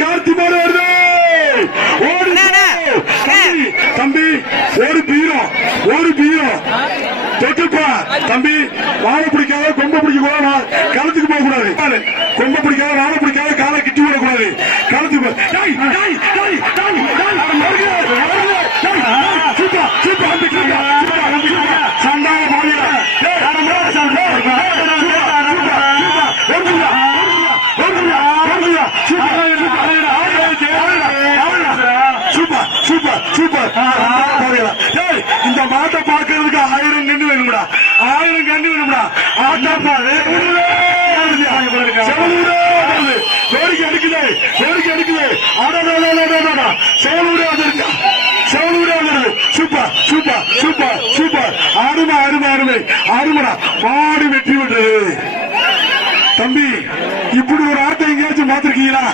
கார்த்தி மாடு வருது. ஓடி தம்பி, ஒரு பீரம், ஒரு பீரம் தொட்டுப்பா தம்பி. வாழை பிடிக்காத, கொம்ப பிடிக்க களத்துக்கு போக கூடாது. கொம்ப பிடிக்காத, வாழை பிடிக்காத, காலை கிட்டி விடக்கூடாது. களத்துக்கு சண்டாக போலியா இந்த மாட்டை பார்க்கறதுக்கு 1000 கண்டு வேணும்டா, 1000 கண்டு வேணும்டா. கோரிக்கை எடுக்குது, கோரிக்கை எடுக்குது. செவலூரே வந்துருக்கா, செவலூரே வந்துருது. Super super super super. அருமை அருமை அருமை அருமடா. மாடு வெற்றி பெற்றது. தம்பி, இப்படி ஒரு ஆட்டை எங்கேயாச்சும் பார்த்திருக்கீங்களா?